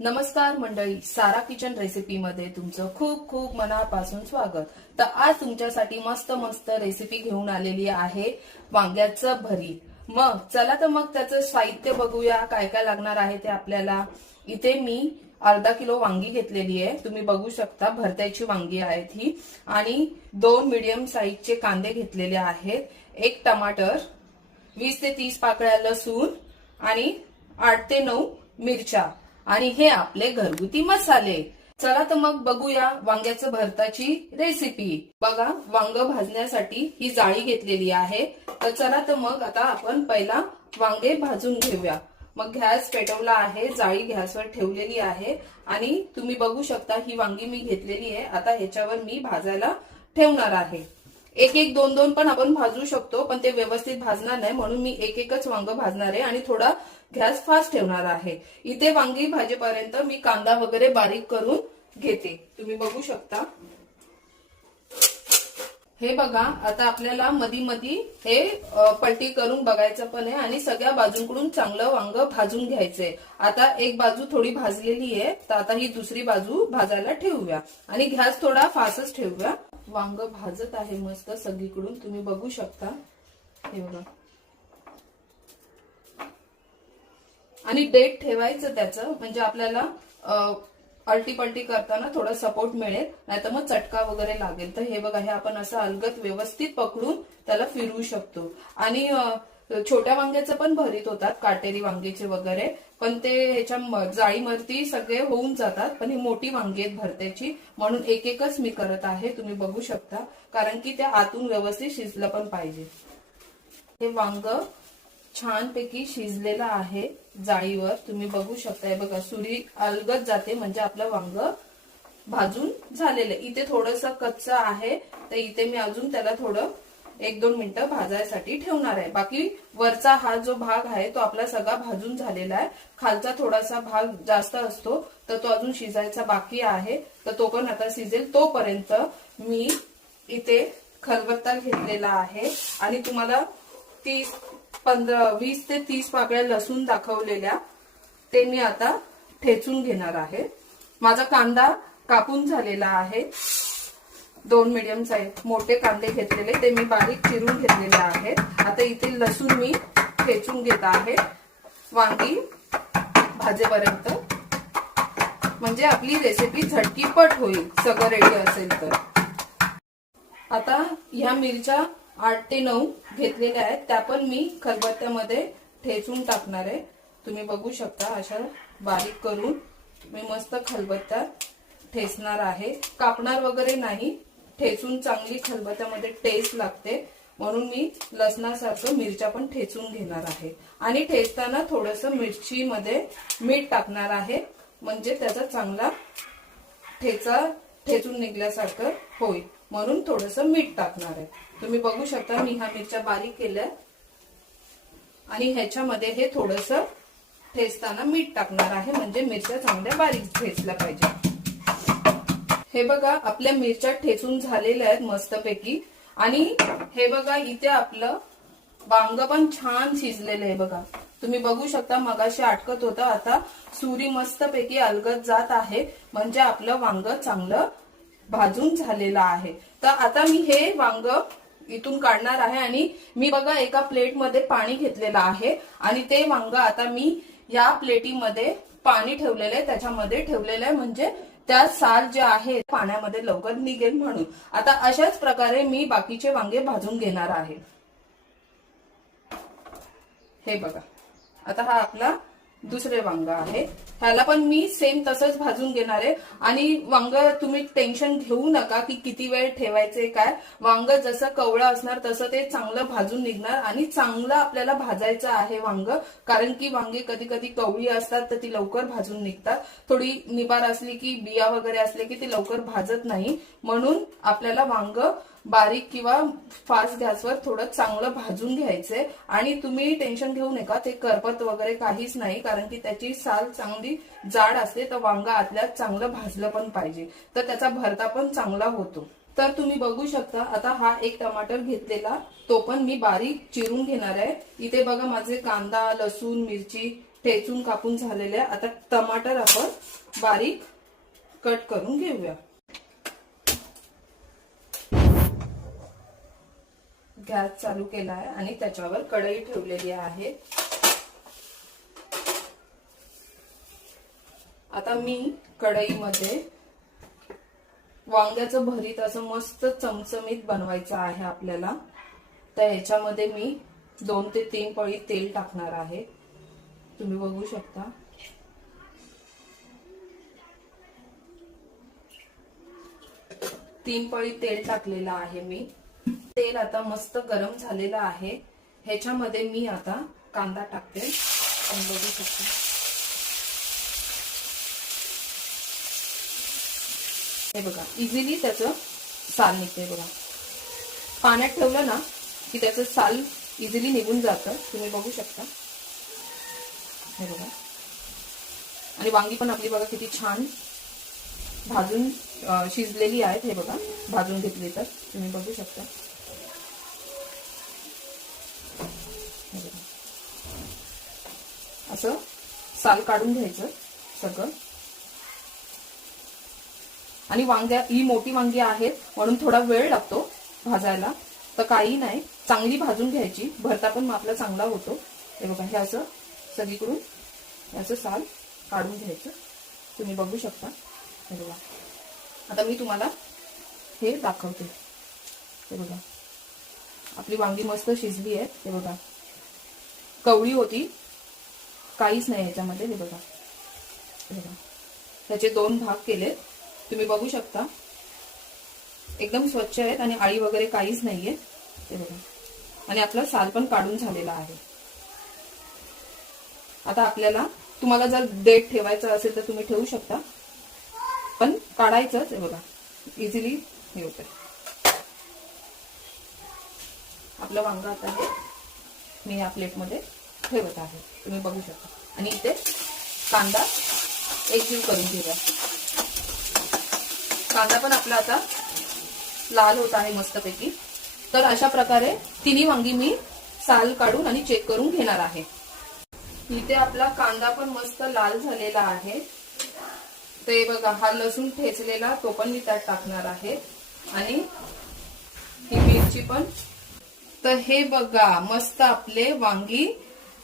नमस्कार मंडळी, सारा kitchen recipe मध्ये तुमचं खूप खूप मनापासून स्वागत। तर आज तुमच्यासाठी मस्त मस्त रेसिपी घेऊन आलेली आहे वांग्याचं भरीत। मग चला तर मग त्याचं साहित्य बघूया, काय काय लागणार आहे ते आपल्याला। इथे मी अर्धा किलो वांगी घेतलेली आहे, तुम्ही बघू शकता भरत्याची वांगी आहेत ही। आणि 2 मीडियम साईजचे कांदे घेतलेले आहेत, 1 टमाटर, 20 ते 30 पाकळ्या लसूण आणि 8 ते 9 मिरच्या आणि हे आपले घरगुती मसाले। चला तर मग बघूया वांग्याचं भरताची रेसिपी। बघा, वांग भाजण्यासाठी ही जाळी घेतलेली आहे। तर चला तर मग आता आपण पहिला वांगे भाजून घेऊया। मग गॅस पेटवला आहे, जाळी गॅसवर ठेवलेली आहे आणि तुम्ही बघू शकता ही वांगी मी घेतलेली आहे। आता ह्याच्यावर मी भाजायला ठेवणार आहे। एक एक दोन दोन पण आपण भाजू शकतो, पण ते व्यवस्थित भाजणार नाही, म्हणून मी एक एकच वांग भाजणार आहे आणि थोडा गॅस फास्ट ठेवणार आहे। इथे वांगी भाजेपर्यंत मी कांदा वगैरे बारीक करून घेते, तुम्ही बघू शकता। हे बघा, आता आपल्याला मधी मधी हे पलटी करून बघायचं पण आहे आणि सगळ्या बाजूंकडून चांगलं वांग भाजून घ्यायचंय। आता एक बाजू थोडी भाजलेली आहे, तर आता ही दुसरी बाजू भाजायला ठेवूया आणि गॅस थोडा फास्टच ठेवूया। वांग भाजत आहे मस्त सगळीकडून, तुम्ही बघू शकता। हे बघा, आणि डेट ठेवायचं त्याचं, म्हणजे आपल्याला अल्टी पलटी करताना थोडा सपोर्ट मिळेल, नाहीतर मग चटका वगैरे लागेल। तर हे बघा, हे आपण असं अलगद व्यवस्थित पकडून त्याला फिरवू शकतो। आणि छोट्या वांग्याचं पण भरीत होतात, काटेरी वांग्याचे वगैरे, पण ते ह्याच्या जाळीवरती सगळे होऊन जातात। पण ही मोठी वांगी आहेत भरत्याची, म्हणून एक एकच मी करत आहे, तुम्ही बघू शकता, कारण की त्या आतून व्यवस्थित शिजलं पण पाहिजे। हे वांग छानपैकी शिजलेलं आहे जाळीवर, तुम्ही बघू शकता। हे बघा, सुरी अलगद जाते म्हणजे आपलं वांग भाजून झालेलं आहे। इथे थोडंसं कच्चं आहे, तर इथे मी अजून त्याला थोडं 1-2 मिनिटं भाजायसाठी ठेवणार आहे। बाकी वरचा हा जो भाग आहे तो आपला सगळा भाजून झालेला आहे, खालचा थोडासा भाग जास्त असतो, तर तो अजून शिजायचा बाकी आहे, तर तो पण आता शिजेल। तोपर्यंत मी इथे खलबत्ता घेतलेला आहे आणि तुम्हाला 20 ते 30 पाकळ्या लसूण दाखवलेल्या, ते मी आता ठेचून घेणार आहे। माझा कांदा कापून झालेला आहे, 2 मीडियम साईज मोठे कांदे घेतलेले, ते मी बारीक चिरून घेतलेले आहेत। आता इथे लसूण मी ठेचून घेत आहे वांगी भाजेपर्यंत, म्हणजे आपली रेसिपी झटकीपट होईल, सगळं रेडी असेल तर। आता ह्या मिरच्या 8 ते 9 घेतलेल्या आहेत, त्या पण मी खलबत्त्यामध्ये ठेचून टाकणार आहे। तुम्ही बघू शकता, अशा बारीक करून मी मस्त खलबत्त्यात ठेचणार आहे, कापणार वगैरे नाही। ठेचून चांगली खलबत्त्यामध्ये टेस्ट लागते, म्हणून मी लसणासारखं मिरच्या पण ठेचून घेणार आहे। आणि ठेचताना थोडंसं मिरचीमध्ये मीठ टाकणार आहे, म्हणजे त्याचा चांगला ठेचा ठेचून निघल्यासारखं होईल, म्हणून थोडंसं मीठ टाकणार आहे। तुम्ही बघू शकता, मी ह्या मिरच्या बारीक केल्या आणि ह्याच्यामध्ये हे थोडंसं ठेचताना मीठ टाकणार आहे, म्हणजे मिरच्या चांगल्या बारीक ठेचल्या पाहिजे। हे बघा, आपल्या मिरच्या ठेचून झालेल्या आहेत मस्तपैकी। आणि हे बघा, इथे आपलं वांग पण छान शिजलेलं आहे। बघा, तुम्ही बघू शकता, मगाशी अटकत होतं, आता सुरी मस्तपैकी अलगद जात आहे, म्हणजे आपलं वांग चांगलं भाजून झालेलं आहे। तर आता मी हे वांग इथून काढणार आहे आणि मी बघा एका प्लेटमध्ये पाणी घेतलेलं आहे आणि ते वांग आता मी या प्लेटीमध्ये पाणी ठेवलेलं आहे, त्याच्यामध्ये ठेवलेलं आहे, म्हणजे त्या साल जे आहे पाण्यामध्ये लवकर निघेल म्हणून। आता अशाच प्रकारे मी बाकीचे वांगे भाजून घेणार आहे। हे बघा, आता हा आपला दुसरे वांग आहे, ह्याला पण मी सेम तसंच भाजून घेणार आहे। आणि वांग तुम्ही टेन्शन घेऊ नका की किती वेळ ठेवायचे काय, वांग जसं कवळं असणार तसं ते चांगलं भाजून निघणार आणि चांगलं आपल्याला भाजायचं आहे वांग, कारण की वांगे कधी कधी कवळी असतात तर ती लवकर भाजून निघतात, थोडी निबार असली की बिया वगैरे असले की ती लवकर भाजत नाही, म्हणून आपल्याला वांग बारीक किंवा फास्ट गॅसवर थोडं चांगलं भाजून घ्यायचंय। आणि तुम्ही टेन्शन घेऊ नका, ते करपत वगैरे काहीच नाही, कारण की त्याची साल चांगली जाड असते, तर वांग आतल्यात चांगलं भाजलं पण पाहिजे, तर त्याचा भरता पण चांगला होतो। तर तुम्ही बघू शकता, आता हा 1 टमाटर घेतलेला, तो पण मी बारीक चिरून घेणार आहे। इथे बघा, माझे कांदा लसूण मिरची ठेचून कापून झालेले. आता टमाटर आपण बारीक कट करून घेऊया. गॅस चालू केला आहे आणि त्याच्यावर कढई ठेवलेली आहे. आता मी कढईमध्ये वांग्याचं भरीत असं मस्त चमचमीत बनवायचं आहे आपल्याला. तर ह्याच्यामध्ये मी 2 ते 3 पळी तेल टाकणार आहे. तुम्ही बघू शकता. तीन पळी तेल टाकलेलं आहे मी. तेल आता मस्त गरम झालेलं आहे. ह्याच्यामध्ये मी आता कांदा टाकते. तुम्ही बघू शकता. हे बघा इझिली त्याचं साल निघते बघा. पाण्यात ठेवलं ना की त्याचं साल इझिली निघून जातं. तुम्ही बघू शकता. हे बघा. आणि वांगी पण आपली बघा किती छान भाजून शिजलेली आहेत. हे बघा भाजून घेतली तर तुम्ही बघू शकता. असं साल काढून घ्यायचं सगळं. आणि वांग्या ही मोठी वांगी आहेत म्हणून थोडा वेळ लागतो भाजायला. तर काही नाही, चांगली भाजून घ्यायची. भरता पण आपला चांगला होतो. हे बघा हे असं सगळीकडून याचं साल काढून घ्यायचं. तुम्ही बघू शकता. हे बघा आता मी तुम्हाला हे दाखवते. हे बघा आपली वांगी मस्त शिजली आहे. हे बघा कवळी होती, काहीच नाही याच्यामध्ये. हे बघा. हे बघा त्याचे 2 भाग केले. तुम्ही बघू शकता. एकदम स्वच्छ आहेत आणि आळी वगैरे काहीच नाहीये. हे बघा. आणि आपला साल पण काढून झालेला आहे. आता आपल्याला तुम्हाला जर देठ ठेवायचं असेल तर तुम्ही ठेवू शकता, पण काढायचंच. हे बघा इझिली हे होतं. आपलं वांग आता हे मी या प्लेटमध्ये ठेवत आहे. तुम्ही बघू शकता. आणि इथे कांदा एकजीव करून घेऊया. कांदा पण आपला आता लाल होत आहे मस्तपैकी. तर अशा प्रकारे तिन्ही वांगी मी साल काढून आणि चेक करून घेणार आहे. इथे आपला कांदा पण मस्त लाल झालेला आहे. ते बघा हा लसूण ठेचलेला तो पण मी त्यात टाकणार आहे. आणि ही मिरची पण. तर हे बघा मस्त आपले वांगी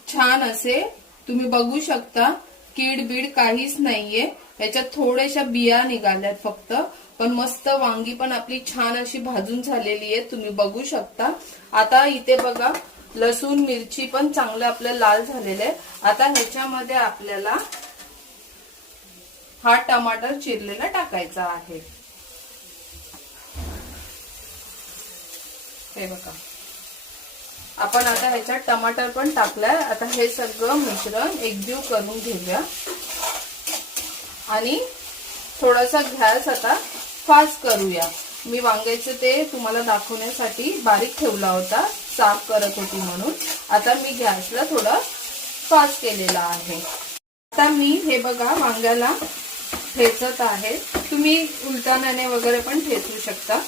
छान असे तुम्ही बघू शकता. कीड बीड काहीच नाहीये. याच्यात थोड्याशा बिया निघाल्यात फक्त. पण मस्त वांगी पण आपली छान अशी भाजून झालेली आहे. तुम्ही बघू शकता. आता इथे बघा लसूण मिरची पण चांगलं आपलं लाल झालेलं आहे. आता ह्याच्यामध्ये आपल्याला हा टमाटर चिरलेला टाकायचा आहे. हे बघा आपण आता ह्याच्यात टमाटर पण टाकलाय. आता हे सगळं मिश्रण एकजीव करून घेऊया. आणि थोडासा गॅस आता फास्ट करूया. मी वांग्याचे ते तुम्हाला दाखवण्यासाठी बारीक ठेवला होता, साफ करत होती म्हणून. आता मी गॅसला थोडं फास्ट केलेला आहे. आता मी हे बघा वांग्याला ठेचत आहे. तुम्ही उलटाण्याने वगैरे पण ठेचू शकता.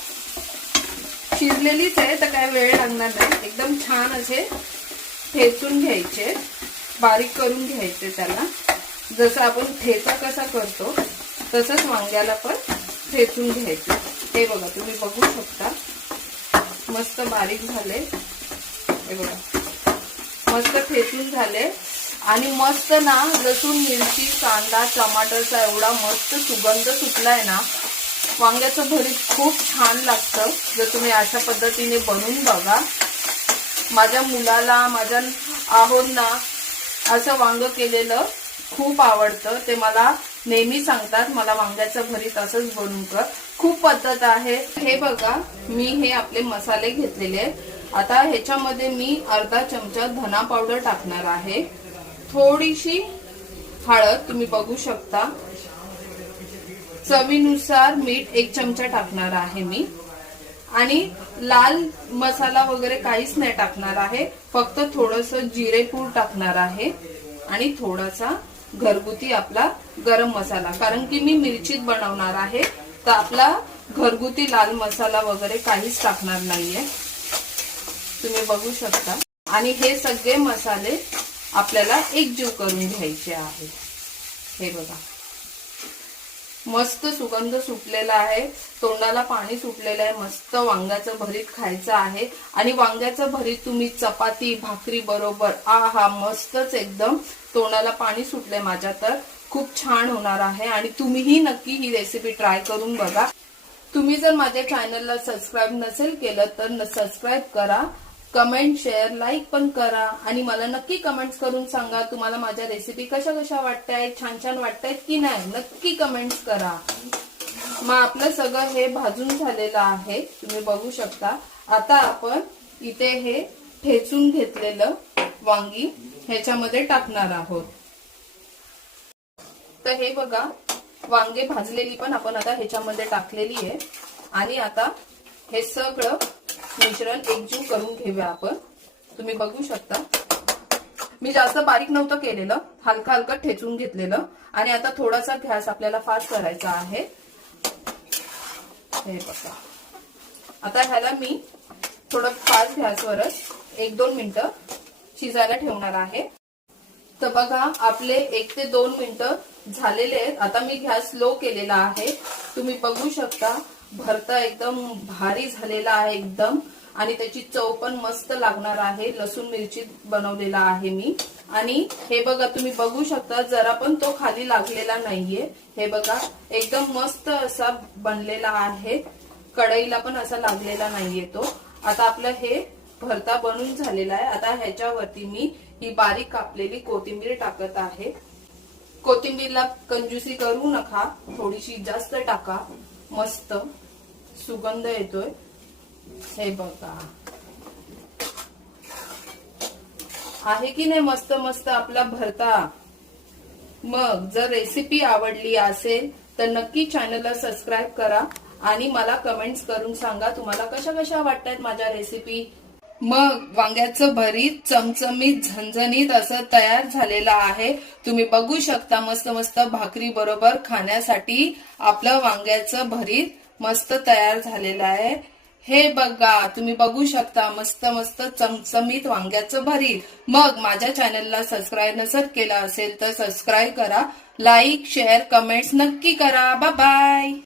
शिजलेलीच आहे तर काय वेळ लागणार नाही. एकदम छान असे ठेचून घ्यायचे, बारीक करून घ्यायचे त्याला. जसं आपण ठेचा कसा करतो तसंच वांग्याला पण ठेचून घ्यायचे. हे बघा तुम्ही बघू शकता मस्त बारीक झाले. हे बघा मस्त ठेचून झाले. आणि मस्त ना लसूण मिरची कांदा टमाटरचा एवढा मस्त सुगंध सुटलाय ना. वांग्याचं भरीत खूप छान लागतं. जर तुम्ही अशा पद्धतीने बनवून बघा. माझ्या मुलाला माझ्या आहोंना असं वांग केलेलं खूप आवडतं. ते मला नेहमी सांगतात मला वांग्याचं भरीत असंच बनवून कर. खूप पद्धत आहे. हे बघा मी हे आपले मसाले घेतलेले आहेत. आता ह्याच्यामध्ये मी अर्धा चमचा धना पावडर टाकणार आहे. थोडीशी हळद तुम्ही बघू शकता. चवीनुसार मीठ 1 चमचा टाकणार आहे मी. आणि लाल मसाला वगैरे काहीच नाही टाकणार आहे. फक्त थोडंसं जिरेपूड टाकणार आहे. आणि थोडासा घरगुती आपला गरम मसाला. कारण की मी मिरचीत बनवणार आहे तर आपला घरगुती लाल मसाला वगैरे काहीच टाकणार नाहीये. तुम्ही बघू शकता. आणि हे सगळे मसाले आपल्याला एकजीव करून घ्यायचे आहे। हे बघा मस्त सुगंध सुटलेला आहे, तोंडाला पाणी सुटलेलं आहे। मस्त वांग्याचं भरीत खायचं आहे आणि वांग्याचं भरीत तुम्ही चपाती भाकरी बरोबर आहा मस्तच एकदम तोंडाला पाणी सुटलंय माझ्या, तर खूप छान होणार आहे आणि तुम्हीही नक्की ही रेसिपी ट्राय करून बघा। तुम्ही जर माझ्या चॅनलला सबस्क्राइब नसेल केलं तर सबस्क्राइब करा, कमेंट शेअर लाईक पण करा आणि मला नक्की कमेंट्स करून सांगा तुम्हाला माझ्या रेसिपी कशा कशा वाटतायत, छान छान वाटतायत की नाही, नक्की कमेंट्स करा। मग आपलं सगळं हे भाजून झालेलं आहे, तुम्ही बघू शकता। आता आपण इथे हे ठेचून घेतलेलं वांगी ह्याच्यामध्ये टाकणार आहोत। तर हे बघा वांगे भाजलेली पण आपण आता ह्याच्यामध्ये टाकलेली आहे आणि आता हे सगळं मिश्रण एकजीव करून घेऊया आपण। तुम्ही बघू शकता मी जास्त बारीक नव्हतं केलेलं, हलका हलका ठेचून घेतलेलं आणि आता थोडासा गॅस आपल्याला फास्ट करायचा आहे। हे बघा आता ह्याला मी थोडं फास्ट गॅसवरच 1-2 मिनिटं शिजायला ठेवणार आहे। तर बघा आपले 1 ते 2 मिनिटं झालेले आहेत। आता मी गॅस लो केलेला आहे, तुम्ही बघू शकता भरता एकदम भारी झालेला आहे एकदम आणि त्याची चव पण मस्त लागणार आहे। लसूण मिरची बनवलेला आहे मी आणि हे बघा तुम्ही बघू शकता जरा पण तो खाली लागलेला नाहीये। हे बघा एकदम मस्त असा बनलेला आहे, कढईला पण असा लागलेला नाहीये तो। आता आपलं हे भरता बनून झालेला आहे। आता ह्याच्यावरती मी ही बारीक कापलेली कोथिंबीर टाकत आहे। कोथिंबीरला कंजूसी करू नका, थोडीशी जास्त टाका, मस्त सुगंध येतोय। हे बघा आहे की नाही मस्त मस्त आपला भरता। मग जर रेसिपी आवडली असेल तर नक्की चॅनलला सबस्क्राइब करा आणि मला कमेंट्स करून सांगा तुम्हाला कशा कशा वाटतात माझ्या रेसिपी। मग वांग्याचं भरीत चमचमीत झणझणीत असं तयार झालेलं आहे। तुम्ही बघू शकता मस्त मस्त भाकरी बरोबर खाण्यासाठी आपलं वांग्याचं भरीत मस्त तयार झालेलं आहे। हे बघा तुम्ही बघू शकता मस्त मस्त चमचमीत वांग्याचं भरीत। मग माझ्या चॅनलला सबस्क्राइब नसेल केलं असेल तर सबस्क्राइब करा, लाईक शेअर कमेंट्स नक्की करा। Bye bye.